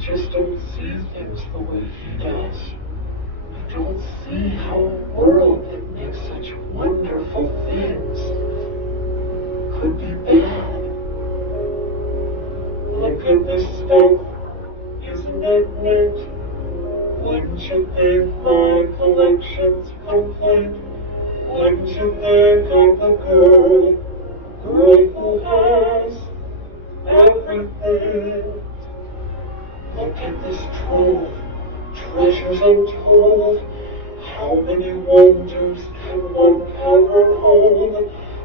just don't see things the way he does. I don't see how a world that makes such wonderful things could be bad. Look at this stuff, isn't it neat? Wouldn't you think my collection's complete? Wouldn't you think of the girl who has everything? Look at this trove, treasures untold. How many wonders can one cavern hold?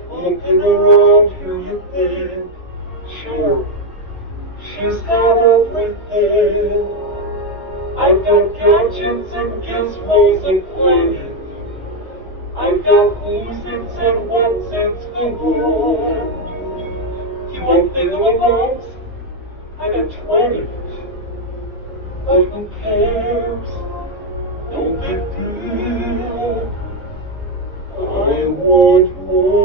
Looking around here you think, sure, she's got everything. I've got gadgets and gizmos and plans. I've got who's its and what's its galore. You want thingamabobs? I got 20. But who cares? No big deal. I want more.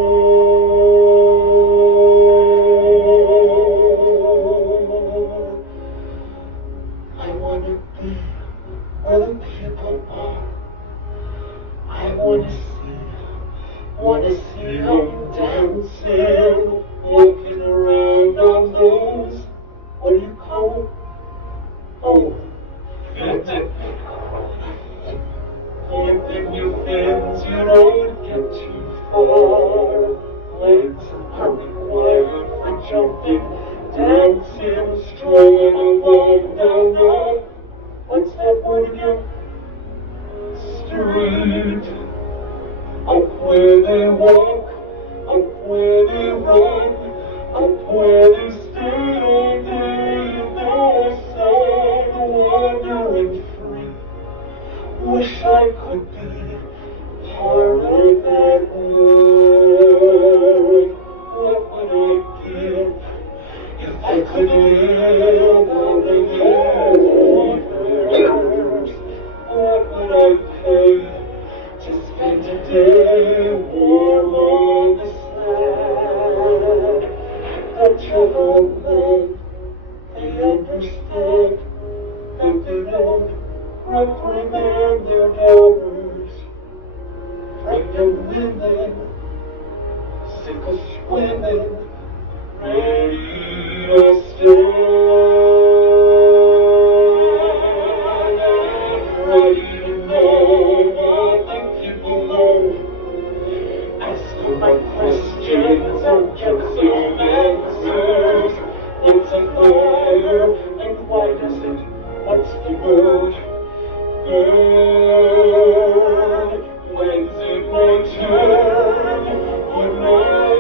I want to be where the people are. I want to see them dancing, looking around on those, what do you call them? Oh, flipping your fins, you don't get too far. Legs are required for jumping, dancing, strolling along down the, what's that word again? Street. Up where they walk, up where they run, up where they stay all day in the sun, wandering free. Wish I could be part of that world. What would I give if I could live out of those waters? What would I pay to spend a day warm on the sand? The gentlemen, they understand that they don't reprimand their daughters. Pregnant women, sick of swimming, ready to stand. Ready to know what the people know. Ask my questions and get some answers. What's a fire and why does it? What's the word? Good. When's it my turn? When I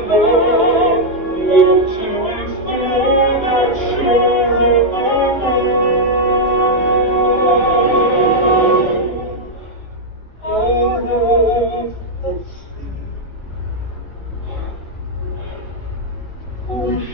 love to explain and share it out of the sea. Wish